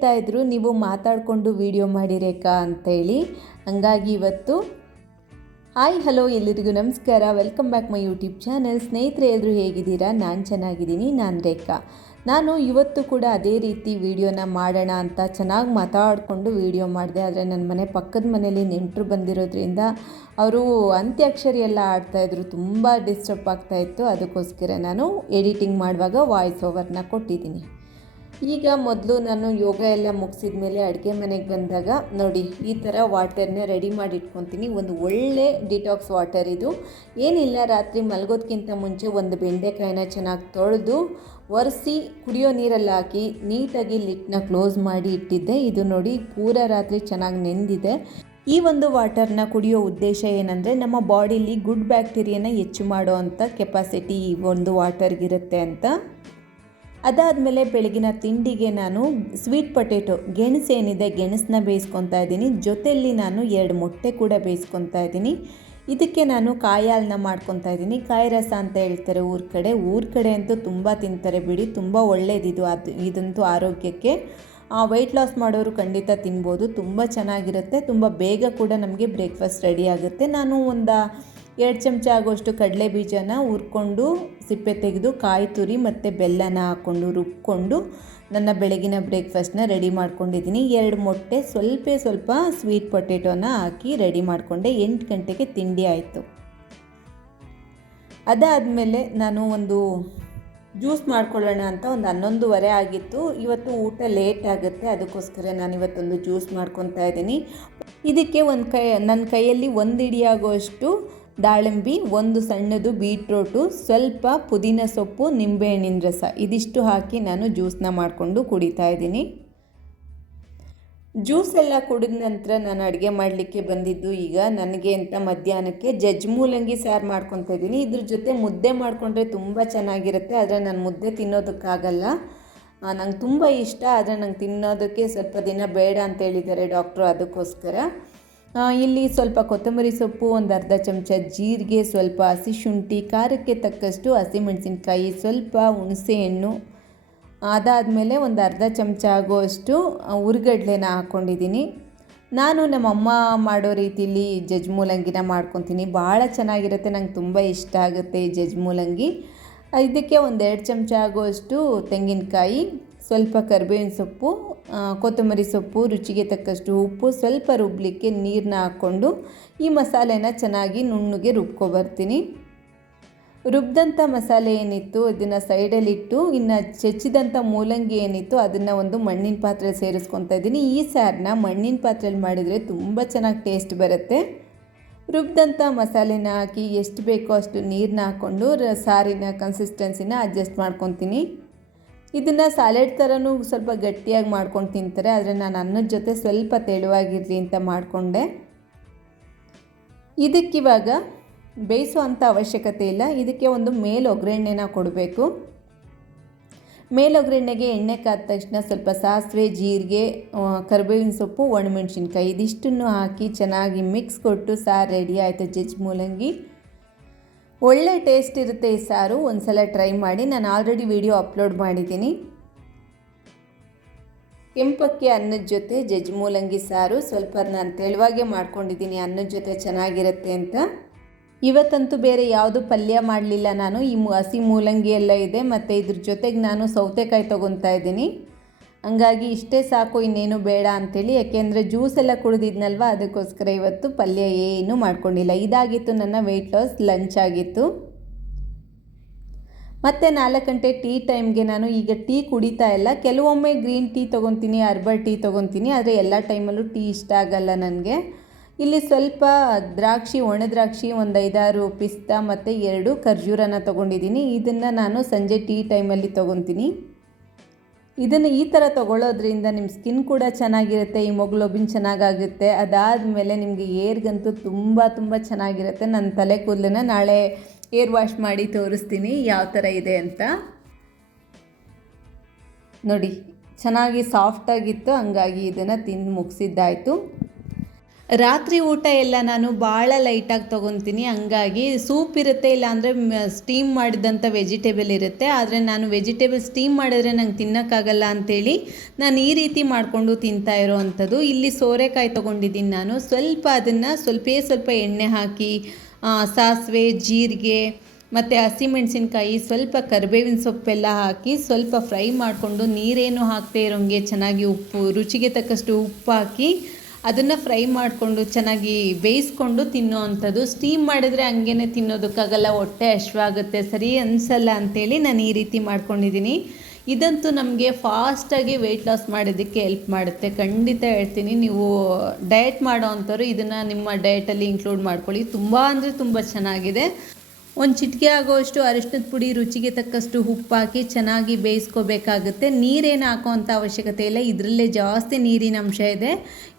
ಹೇಳ್ತಾ ಇದ್ರು, ನೀವು ಮಾತಾಡಿಕೊಂಡು ವಿಡಿಯೋ ಮಾಡಿ ರೇಖಾ ಅಂತೇಳಿ. ಹಂಗಾಗಿ ಇವತ್ತು ಹಾಯ್, ಹಲೋ ಎಲ್ಲರಿಗೂ ನಮಸ್ಕಾರ. Welcome back my YouTube channel. ಸ್ನೇಹಿತರೆ ಎಲ್ಲರೂ ಹೇಗಿದ್ದೀರಾ? ನಾನು ಚೆನ್ನಾಗಿದ್ದೀನಿ. ನಾನು ರೇಖಾ. ನಾನು ಇವತ್ತು ಕೂಡ ಅದೇ ರೀತಿ ವಿಡಿಯೋನ ಮಾಡೋಣ ಅಂತ ಚೆನ್ನಾಗಿ ಮಾತಾಡಿಕೊಂಡು ವಿಡಿಯೋ ಮಾಡಿದೆ. ಆದರೆ ನನ್ನ ಮನೆ ಪಕ್ಕದ ಮನೆಯಲ್ಲಿ ನೆಂಟರು ಬಂದಿರೋದ್ರಿಂದ ಅವರು ಅಂತ್ಯಾಕ್ಷರಿ ಎಲ್ಲ ಆಡ್ತಾಯಿದ್ರು ತುಂಬ ಡಿಸ್ಟರ್ಬ್ ಆಗ್ತಾಯಿತ್ತು ಅದಕ್ಕೋಸ್ಕರ ನಾನು ಎಡಿಟಿಂಗ್ ಮಾಡುವಾಗ ವಾಯ್ಸ್ ಓವರ್ನ ಕೊಟ್ಟಿದ್ದೀನಿ. ಈಗ ಮೊದಲು ನಾನು ಯೋಗ ಎಲ್ಲ ಮುಗಿಸಿದ ಮೇಲೆ ಅಡುಗೆ ಮನೆಗೆ ಬಂದಾಗ ನೋಡಿ, ಈ ಥರ ವಾಟರ್ನ ರೆಡಿ ಮಾಡಿ ಇಟ್ಕೊತೀನಿ ಒಂದು ಒಳ್ಳೆ ಡಿಟಾಕ್ಸ್ ವಾಟರ್ ಇದು. ಏನಿಲ್ಲ, ರಾತ್ರಿ ಮಲಗೋದಕ್ಕಿಂತ ಮುಂಚೆ ಒಂದು ಬೆಂಡೆಕಾಯಿನ ಚೆನ್ನಾಗಿ ತೊಳೆದು ಒರೆಸಿ ಕುಡಿಯೋ ನೀರಲ್ಲಿ ಹಾಕಿ ನೀಟಾಗಿ ಲಿಟ್ನ ಕ್ಲೋಸ್ ಮಾಡಿ ಇಟ್ಟಿದ್ದೆ. ಇದು ನೋಡಿ ಪೂರ ರಾತ್ರಿ ಚೆನ್ನಾಗಿ ನೆಂದಿದೆ. ಈ ಒಂದು ವಾಟರ್ನ ಕುಡಿಯೋ ಉದ್ದೇಶ ಏನಂದರೆ, ನಮ್ಮ ಬಾಡಿಲಿ ಗುಡ್ ಬ್ಯಾಕ್ಟೀರಿಯಾನ ಹೆಚ್ಚು ಮಾಡೋ ಅಂಥ ಕೆಪಾಸಿಟಿ ಈ ಒಂದು ವಾಟರ್ಗಿರುತ್ತೆ ಅಂತ. ಅದಾದಮೇಲೆ ಬೆಳಗಿನ ತಿಂಡಿಗೆ ನಾನು ಸ್ವೀಟ್ ಪೊಟೇಟೊ ಗೆಣಸು ಏನಿದೆ ಗೆಣಸನ್ನ ಬೇಯಿಸ್ಕೊತಾ ಇದ್ದೀನಿ. ಜೊತೆಯಲ್ಲಿ ನಾನು ಎರಡು ಮೊಟ್ಟೆ ಕೂಡ ಬೇಯಿಸ್ಕೊತಾ ಇದ್ದೀನಿ. ಇದಕ್ಕೆ ನಾನು ಕಾಯಿ ಹಾಲನ್ನ ಮಾಡ್ಕೊತಾ ಇದ್ದೀನಿ. ಕಾಯಿ ರಸ ಅಂತ ಹೇಳ್ತಾರೆ ಊರ ಕಡೆ. ಊರ ಕಡೆ ಅಂತೂ ತುಂಬ ತಿಂತಾರೆ ಬಿಡಿ. ತುಂಬ ಒಳ್ಳೆಯದಿದು ಅದು, ಇದಂತೂ ಆರೋಗ್ಯಕ್ಕೆ ವೆಯ್ಟ್ ಲಾಸ್ ಮಾಡೋರು ಖಂಡಿತ ತಿನ್ಬೋದು. ತುಂಬ ಚೆನ್ನಾಗಿರುತ್ತೆ. ತುಂಬ ಬೇಗ ಕೂಡ ನಮಗೆ ಬ್ರೇಕ್ಫಾಸ್ಟ್ ರೆಡಿ ಆಗುತ್ತೆ. ನಾನು ಒಂದು ಎರಡು ಚಮಚ ಆಗೋಷ್ಟು ಕಡಲೆ ಬೀಜನ ಹುರ್ಕೊಂಡು ಸಿಪ್ಪೆ ತೆಗೆದು ಕಾಯಿ ತುರಿ ಮತ್ತು ಬೆಲ್ಲನ ಹಾಕ್ಕೊಂಡು ರುಬ್ಕೊಂಡು ನನ್ನ ಬೆಳಗಿನ ಬ್ರೇಕ್ಫಾಸ್ಟ್ನ ರೆಡಿ ಮಾಡ್ಕೊಂಡಿದ್ದೀನಿ. ಎರಡು ಮೊಟ್ಟೆ ಸ್ವಲ್ಪ ಸ್ವಲ್ಪ ಸ್ವೀಟ್ ಪೊಟೇಟೋನ ಹಾಕಿ ರೆಡಿ ಮಾಡಿಕೊಂಡೆ. ಎಂಟು ಗಂಟೆಗೆ ತಿಂಡಿ ಆಯಿತು. ಅದಾದಮೇಲೆ ನಾನು ಒಂದು ಜ್ಯೂಸ್ ಮಾಡ್ಕೊಳ್ಳೋಣ ಅಂತ ಒಂದು ಹನ್ನೊಂದುವರೆ ಆಗಿತ್ತು. ಇವತ್ತು ಊಟ ಲೇಟ್ ಆಗುತ್ತೆ. ಅದಕ್ಕೋಸ್ಕರ ನಾನು ಇವತ್ತೊಂದು ಜ್ಯೂಸ್ ಮಾಡ್ಕೊತಾ ಇದ್ದೀನಿ. ಇದಕ್ಕೆ ಒಂದು ಕೈ, ನನ್ನ ಕೈಯಲ್ಲಿ ಒಂದು ಇಡಿಯಾಗುವಷ್ಟು ದಾಳಿಂಬಿ, ಒಂದು ಸಣ್ಣದು ಬೀಟ್ರೋಟು, ಸ್ವಲ್ಪ ಪುದೀನ ಸೊಪ್ಪು ನಿಂಬೆಹಣ್ಣಿನ ರಸ. ಇದಿಷ್ಟು ಹಾಕಿ ನಾನು ಜ್ಯೂಸನ್ನ ಮಾಡಿಕೊಂಡು ಕುಡಿತಾ ಇದ್ದೀನಿ. ಜ್ಯೂಸ್ ಎಲ್ಲ ಕುಡಿದ ನಂತರ ನಾನು ಅಡುಗೆ ಮಾಡಲಿಕ್ಕೆ ಬಂದಿದ್ದು. ಈಗ ನನಗೆ ಅಂತ ಮಧ್ಯಾಹ್ನಕ್ಕೆ ಜಜ್ ಮೂಲಂಗಿ ಸಾರು ಮಾಡ್ಕೊತಾ ಇದ್ದೀನಿ. ಇದ್ರ ಜೊತೆ ಮುದ್ದೆ ಮಾಡಿಕೊಂಡ್ರೆ ತುಂಬ ಚೆನ್ನಾಗಿರುತ್ತೆ. ಆದರೆ ನಾನು ಮುದ್ದೆ ತಿನ್ನೋದಕ್ಕಾಗಲ್ಲ. ನಂಗೆ ತುಂಬ ಇಷ್ಟ. ಆದರೆ ನಂಗೆ ತಿನ್ನೋದಕ್ಕೆ ಸ್ವಲ್ಪ ದಿನ ಬೇಡ ಅಂತ ಹೇಳಿದ್ದಾರೆ ಡಾಕ್ಟ್ರು ಅದಕ್ಕೋಸ್ಕರ. ಇಲ್ಲಿ ಸ್ವಲ್ಪ ಕೊತ್ತಂಬರಿ ಸೊಪ್ಪು, ಒಂದು ಅರ್ಧ ಚಮಚ ಜೀರಿಗೆ, ಸ್ವಲ್ಪ ಹಸಿ ಶುಂಠಿ, ಖಾರಕ್ಕೆ ತಕ್ಕಷ್ಟು ಹಸಿಮೆಣಸಿನ್ಕಾಯಿ ಸ್ವಲ್ಪ ಹುಣಸೆಹಣ್ಣು ಅದಾದಮೇಲೆ ಒಂದು ಅರ್ಧ ಚಮಚ ಆಗುವಷ್ಟು ಉರ್ಗಡ್ಲೆನ ಹಾಕ್ಕೊಂಡಿದ್ದೀನಿ ನಾನು ನಮ್ಮಮ್ಮ ಮಾಡೋ ರೀತಿಲಿ ಜಜ್ ಮೂಲಂಗಿನ ಮಾಡ್ಕೊತೀನಿ. ಭಾಳ ಚೆನ್ನಾಗಿರುತ್ತೆ, ನಂಗೆ ತುಂಬ ಇಷ್ಟ ಆಗುತ್ತೆ ಈ ಜಜ್ ಮೂಲಂಗಿ ಇದಕ್ಕೆ ಒಂದೆರಡು ಚಮಚ ಆಗುವಷ್ಟು ತೆಂಗಿನಕಾಯಿ, ಸ್ವಲ್ಪ ಕರಿಬೇವಿನ ಸೊಪ್ಪು ಕೊತ್ತಂಬರಿ ಸೊಪ್ಪು, ರುಚಿಗೆ ತಕ್ಕಷ್ಟು ಉಪ್ಪು, ಸ್ವಲ್ಪ ರುಬ್ಬಲಿಕ್ಕೆ ನೀರನ್ನ ಹಾಕ್ಕೊಂಡು ಈ ಮಸಾಲೆನ ಚೆನ್ನಾಗಿ ನುಣ್ಣಗೆ ರುಬ್ಕೊಬರ್ತೀನಿ. ರುಬ್ಬಿದಂಥ ಮಸಾಲೆ ಏನಿತ್ತು ಅದನ್ನು ಸೈಡಲ್ಲಿಟ್ಟು ಇನ್ನು ಚೆಚ್ಚಿದಂಥ ಮೂಲಂಗಿ ಏನಿತ್ತು, ಅದನ್ನು ಒಂದು ಮಣ್ಣಿನ ಪಾತ್ರೆ ಸೇರಿಸ್ಕೊತಾ ಇದ್ದೀನಿ. ಈ ಸಾರನ್ನ ಮಣ್ಣಿನ ಪಾತ್ರೆಯಲ್ಲಿ ಮಾಡಿದರೆ ತುಂಬ ಚೆನ್ನಾಗಿ ಟೇಸ್ಟ್ ಬರುತ್ತೆ. ರುಬ್ಬಿದಂಥ ಮಸಾಲೆನ ಹಾಕಿ ಎಷ್ಟು ಬೇಕೋ ಅಷ್ಟು ನೀರನ್ನ ಹಾಕ್ಕೊಂಡು ಸಾರಿನ ಕನ್ಸಿಸ್ಟೆನ್ಸಿನ ಅಡ್ಜಸ್ಟ್ ಮಾಡ್ಕೊತೀನಿ. ಇದನ್ನು ಸ್ಯಾಲೆಡ್ ಥರನೂ ಸ್ವಲ್ಪ ಗಟ್ಟಿಯಾಗಿ ಮಾಡ್ಕೊಂಡು ತಿಂತಾರೆ, ಆದರೆ ನಾನು ಅನ್ನದ ಜೊತೆ ಸ್ವಲ್ಪ ತೆಳುವಾಗಿರಲಿ ಅಂತ ಮಾಡಿಕೊಂಡೆ. ಇದಕ್ಕಿವಾಗ ಬೇಯಿಸೋ ಅಂಥ ಅವಶ್ಯಕತೆ ಇಲ್ಲ. ಇದಕ್ಕೆ ಒಂದು ಮೇಲೊಗ್ಗರಣೆನ ಕೊಡಬೇಕು. ಮೇಲೊಗ್ಗರಣೆಗೆ ಎಣ್ಣೆ ಕಾದ ತಕ್ಷಣ ಸ್ವಲ್ಪ ಸಾಸಿವೆ, ಜೀರಿಗೆ ಕರಿಬೇವಿನ ಸೊಪ್ಪು, ಒಣಮೆಣ್ಸಿನ್ಕಾಯಿ ಇದಿಷ್ಟನ್ನು ಹಾಕಿ ಚೆನ್ನಾಗಿ ಮಿಕ್ಸ್ ಕೊಟ್ಟು ಸಾರು ರೆಡಿ ಆಯಿತು. ಜಜ್ ಮೂಲಂಗಿ. ಒಳ್ಳೆ ಟೇಸ್ಟ್ ಇರುತ್ತೆ ಈ ಸಾರು. ಒಂದು ಸಲ ಟ್ರೈ ಮಾಡಿ. ನಾನು ಆಲ್ರೆಡಿ ವಿಡಿಯೋ ಅಪ್ಲೋಡ್ ಮಾಡಿದ್ದೀನಿ. ಕೆಂಪಕ್ಕಿ ಅನ್ನದ ಜೊತೆ ಜಜ್ ಮೂಲಂಗಿ ಸಾರು. ಸ್ವಲ್ಪ ನಾನು ತೆಳುವಾಗೆ ಮಾಡ್ಕೊಂಡಿದ್ದೀನಿ. ಅನ್ನದ ಜೊತೆ ಚೆನ್ನಾಗಿರುತ್ತೆ ಅಂತ. ಇವತ್ತಂತೂ ಬೇರೆ ಯಾವುದು ಪಲ್ಯ ಮಾಡಲಿಲ್ಲ ನಾನು. ಈ ಹಸಿ ಮೂಲಂಗಿ ಎಲ್ಲ ಇದೆ, ಮತ್ತು ಇದ್ರ ಜೊತೆಗೆ ನಾನು ಸೌತೆಕಾಯಿ ತೊಗೊತಾ ಇದ್ದೀನಿ. ಹಂಗಾಗಿ ಇಷ್ಟೇ ಸಾಕು, ಇನ್ನೇನು ಬೇಡ ಅಂಥೇಳಿ ಯಾಕೆಂದರೆ ಜ್ಯೂಸ್ ಎಲ್ಲ ಕುಡಿದಿದ್ನಲ್ವ, ಅದಕ್ಕೋಸ್ಕರ ಇವತ್ತು ಪಲ್ಯ ಏನೂ ಮಾಡ್ಕೊಂಡಿಲ್ಲ. ಇದಾಗಿತ್ತು ನನ್ನ ವೆಯ್ಟ್ ಲಾಸ್ ಲಂಚ್ ಆಗಿತ್ತು. ಮತ್ತು ನಾಲ್ಕು ಗಂಟೆ ಟೀ ಟೈಮ್ಗೆ ನಾನು ಈಗ ಟೀ ಕುಡಿತಾ ಇಲ್ಲ. ಕೆಲವೊಮ್ಮೆ ಗ್ರೀನ್ ಟೀ ತೊಗೊತೀನಿ ಅರ್ಬರ್ ಟೀ ತೊಗೊತೀನಿ, ಆದರೆ ಎಲ್ಲ ಟೈಮಲ್ಲೂ ಟೀ ಇಷ್ಟ ಆಗಲ್ಲ ನನಗೆ. ಇಲ್ಲಿ ಸ್ವಲ್ಪ ದ್ರಾಕ್ಷಿ, ಒಣ ದ್ರಾಕ್ಷಿ, ಒಂದು ಐದಾರು ಪಿಸ್ತಾ ಮತ್ತು ಎರಡು ಖರ್ಜೂರನ ತೊಗೊಂಡಿದ್ದೀನಿ. ಇದನ್ನು ನಾನು ಸಂಜೆ ಟೀ ಟೈಮಲ್ಲಿ ತೊಗೊತೀನಿ. ಇದನ್ನು ಈ ಥರ ತೊಗೊಳ್ಳೋದ್ರಿಂದ ನಿಮ್ಮ ಸ್ಕಿನ್ ಕೂಡ ಚೆನ್ನಾಗಿರುತ್ತೆ, ಹಿಮೋಗ್ಲೋಬಿನ್ ಚೆನ್ನಾಗಾಗುತ್ತೆ. ಅದಾದಮೇಲೆ ನಿಮಗೆ ಏರ್ಗಂತೂ ತುಂಬ ತುಂಬ ಚೆನ್ನಾಗಿರುತ್ತೆ. ನನ್ನ ತಲೆ ಕೂದಲನ್ನ ನಾಳೆ ಏರ್ ವಾಶ್ ಮಾಡಿ ತೋರಿಸ್ತೀನಿ ಯಾವ ಥರ ಇದೆ ಅಂತ. ನೋಡಿ, ಚೆನ್ನಾಗಿ ಸಾಫ್ಟಾಗಿತ್ತು ಹಂಗಾಗಿ ಇದನ್ನು ತಿಂದು ಮುಗಿಸಿದ್ದಾಯಿತು. ರಾತ್ರಿ ಊಟ ಎಲ್ಲ ನಾನು ಭಾಳ ಲೈಟಾಗಿ ತೊಗೊತೀನಿ. ಹಂಗಾಗಿ ಸೂಪ್ ಇರುತ್ತೆ, ಇಲ್ಲಾಂದರೆ ಸ್ಟೀಮ್ ಮಾಡಿದಂಥ ವೆಜಿಟೇಬಲ್ ಇರುತ್ತೆ. ಆದರೆ ನಾನು ವೆಜಿಟೇಬಲ್ ಸ್ಟೀಮ್ ಮಾಡಿದ್ರೆ ನಂಗೆ ತಿನ್ನೋಕ್ಕಾಗಲ್ಲ ಅಂಥೇಳಿ ನಾನು ಈ ರೀತಿ ಮಾಡಿಕೊಂಡು ತಿಂತಾ ಇರೋ ಅಂಥದ್ದು ಇಲ್ಲಿ ಸೋರೆಕಾಯಿ ತೊಗೊಂಡಿದ್ದೀನಿ ನಾನು. ಸ್ವಲ್ಪ ಅದನ್ನು ಸ್ವಲ್ಪೇ ಸ್ವಲ್ಪ ಎಣ್ಣೆ ಹಾಕಿ ಸಾಸಿವೆ, ಜೀರಿಗೆ, ಮತ್ತು ಹಸಿಮೆಣಸಿನ್ಕಾಯಿ ಸ್ವಲ್ಪ ಕರಿಬೇವಿನ ಸೊಪ್ಪೆಲ್ಲ ಹಾಕಿ ಸ್ವಲ್ಪ ಫ್ರೈ ಮಾಡಿಕೊಂಡು ನೀರೇನು ಹಾಕದೇ ಇರೋಂಗೆ ಚೆನ್ನಾಗಿ ಉಪ್ಪು, ರುಚಿಗೆ ತಕ್ಕಷ್ಟು ಉಪ್ಪು ಹಾಕಿ ಅದನ್ನು ಫ್ರೈ ಮಾಡಿಕೊಂಡು ಚೆನ್ನಾಗಿ ಬೇಯಿಸ್ಕೊಂಡು ತಿನ್ನೋ ಅಂಥದ್ದು ಸ್ಟೀಮ್ ಮಾಡಿದರೆ ಹಂಗೇನೆ ತಿನ್ನೋದಕ್ಕಾಗಲ್ಲ, ಹೊಟ್ಟೆ ಹಶ್ವಾಗುತ್ತೆ, ಸರಿ ಅನಿಸಲ್ಲ ಅಂತೇಳಿ ನಾನು ಈ ರೀತಿ ಮಾಡ್ಕೊಂಡಿದ್ದೀನಿ. ಇದಂತೂ ನಮಗೆ ಫಾಸ್ಟಾಗಿ ವೆಯ್ಟ್ ಲಾಸ್ ಮಾಡೋದಕ್ಕೆ ಹೆಲ್ಪ್ ಮಾಡುತ್ತೆ. ಖಂಡಿತ ಹೇಳ್ತೀನಿ, ನೀವು ಡಯಟ್ ಮಾಡೋ ಅಂಥವ್ರು ಇದನ್ನು ನಿಮ್ಮ ಡಯಟಲ್ಲಿ ಇನ್ಕ್ಲೂಡ್ ಮಾಡ್ಕೊಳ್ಳಿ. ತುಂಬ ಅಂದರೆ ತುಂಬ ಚೆನ್ನಾಗಿದೆ. ಒಂದು ಚಿಟಿಕೆ ಆಗೋಷ್ಟು ಅರಿಶಿನದ ಪುಡಿ, ರುಚಿಗೆ ತಕ್ಕಷ್ಟು ಉಪ್ಪು ಹಾಕಿ ಚೆನ್ನಾಗಿ ಬೇಯಿಸ್ಕೋಬೇಕಾಗುತ್ತೆ. ನೀರೇನು ಹಾಕೋವಂಥ ಅವಶ್ಯಕತೆ ಇಲ್ಲ. ಇದರಲ್ಲೇ ಜಾಸ್ತಿ ನೀರಿನ ಅಂಶ ಇದೆ.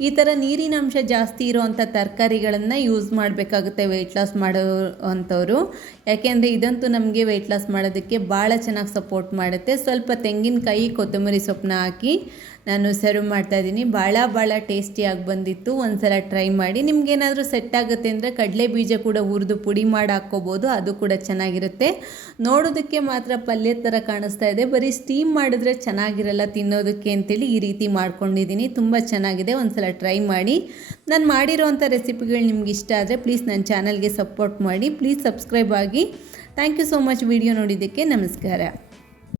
ಈ ಥರ ನೀರಿನ ಅಂಶ ಜಾಸ್ತಿ ಇರೋವಂಥ ತರಕಾರಿಗಳನ್ನು ಯೂಸ್ ಮಾಡಬೇಕಾಗುತ್ತೆ ವೆಯ್ಟ್ ಲಾಸ್ ಮಾಡೋ ಅಂಥವ್ರು ಯಾಕೆಂದರೆ ಇದಂತೂ ನಮಗೆ ವೆಯ್ಟ್ ಲಾಸ್ ಮಾಡೋದಕ್ಕೆ ಭಾಳ ಚೆನ್ನಾಗಿ ಸಪೋರ್ಟ್ ಮಾಡುತ್ತೆ. ಸ್ವಲ್ಪ ತೆಂಗಿನಕಾಯಿ, ಕೊತ್ತಂಬರಿ ಸೊಪ್ಪನ್ನ ಹಾಕಿ ನಾನು ಸರ್ವ್ ಮಾಡ್ತಾ ಇದ್ದೀನಿ. ಭಾಳ ಭಾಳ ಟೇಸ್ಟಿಯಾಗಿ ಬಂದಿತ್ತು. ಒಂದ್ಸಲ ಟ್ರೈ ಮಾಡಿ. ನಿಮಗೇನಾದರೂ ಸೆಟ್ ಆಗುತ್ತೆ ಅಂದರೆ ಕಡಲೆ ಬೀಜ ಕೂಡ ಹುರಿದು ಪುಡಿ ಮಾಡಿ ಹಾಕ್ಕೋಬೋದು. ಅದು ಕೂಡ ಚೆನ್ನಾಗಿರುತ್ತೆ. ನೋಡೋದಕ್ಕೆ ಮಾತ್ರ ಪಲ್ಯ ಥರ ಕಾಣಿಸ್ತಾ ಇದೆ. ಬರೀ ಸ್ಟೀಮ್ ಮಾಡಿದ್ರೆ ಚೆನ್ನಾಗಿರಲ್ಲ ತಿನ್ನೋದಕ್ಕೆ ಅಂತೇಳಿ ಈ ರೀತಿ ಮಾಡ್ಕೊಂಡಿದ್ದೀನಿ. ತುಂಬ ಚೆನ್ನಾಗಿದೆ. ಒಂದ್ಸಲ ಟ್ರೈ ಮಾಡಿ. ನಾನು ಮಾಡಿರೋವಂಥ ರೆಸಿಪಿಗಳು ನಿಮ್ಗೆ ಇಷ್ಟ ಆದರೆ ಪ್ಲೀಸ್ ನನ್ನ ಚಾನಲ್ಗೆ ಸಪೋರ್ಟ್ ಮಾಡಿ. ಪ್ಲೀಸ್ ಸಬ್ಸ್ಕ್ರೈಬ್ ಆಗಿ. Thank you so much video ನೋಡಿದ್ದಕ್ಕೆ ನಮಸ್ಕಾರ.